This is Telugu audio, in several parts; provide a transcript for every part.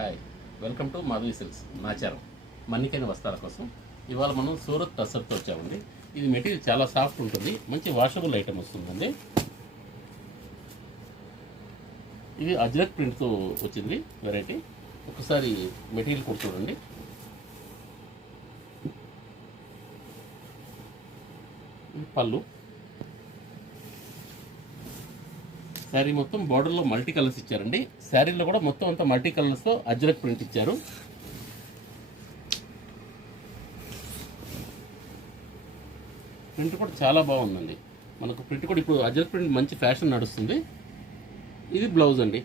Hi, welcome to Madhavi silks Nacharam మన్నికైన వస్త్రాల కోసం. ఇవాళ మనం సూరత్ టస్సర్తో వచ్చామండి. ఇది మెటీరియల్ చాలా సాఫ్ట్ ఉంటుంది, మంచి వాషబుల్ ఐటమ్ వస్తుందండి. ఇది అజ్రక్ ప్రింట్తో వచ్చింది వెరైటీ. ఒకసారి మెటీరియల్ కూడా చూడండి. పళ్ళు శారీ మొత్తం బార్డర్లో మల్టీ కలర్స్ ఇచ్చారండి. శారీలో కూడా మొత్తం అంతా మల్టీ కలర్స్తో అజ్రక్ ప్రింట్ ఇచ్చారు. ప్రింట్ కూడా చాలా బాగుందండి. మనకు ప్రింట్ కూడా ఇప్పుడు అజ్రక్ ప్రింట్ మంచి ఫ్యాషన్ నడుస్తుంది. ఇది బ్లౌజ్ అండి.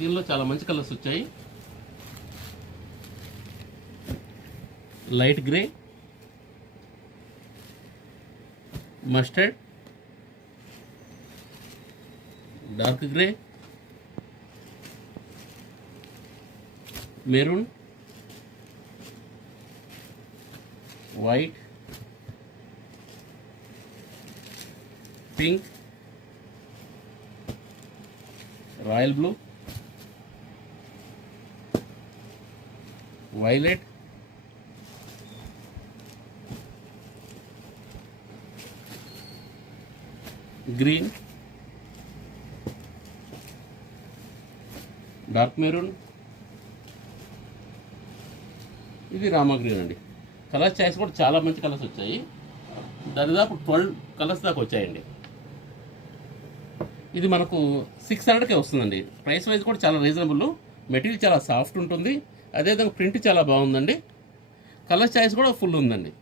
దీనిలో చాలా మంచి కలర్స్ వచ్చాయి. Light grey, mustard, dark grey, maroon, white, pink, royal blue, violet, green, dark maroon, ఇది రామా గ్రీన్ అండి. కలర్ చాయిస్ కూడా చాలా మంచి కలర్స్ వచ్చాయి. దాదాపు 12 కలర్స్ దాకా వచ్చాయండి. ఇది మనకు 600కే వస్తుందండి. ప్రైస్ వైజ్ కూడా చాలా రీజనబుల్. మెటీరియల్ చాలా సాఫ్ట్ ఉంటుంది. అదేవిధంగా ప్రింట్ చాలా బాగుందండి. కలర్ చాయిస్ కూడా ఫుల్ ఉందండి.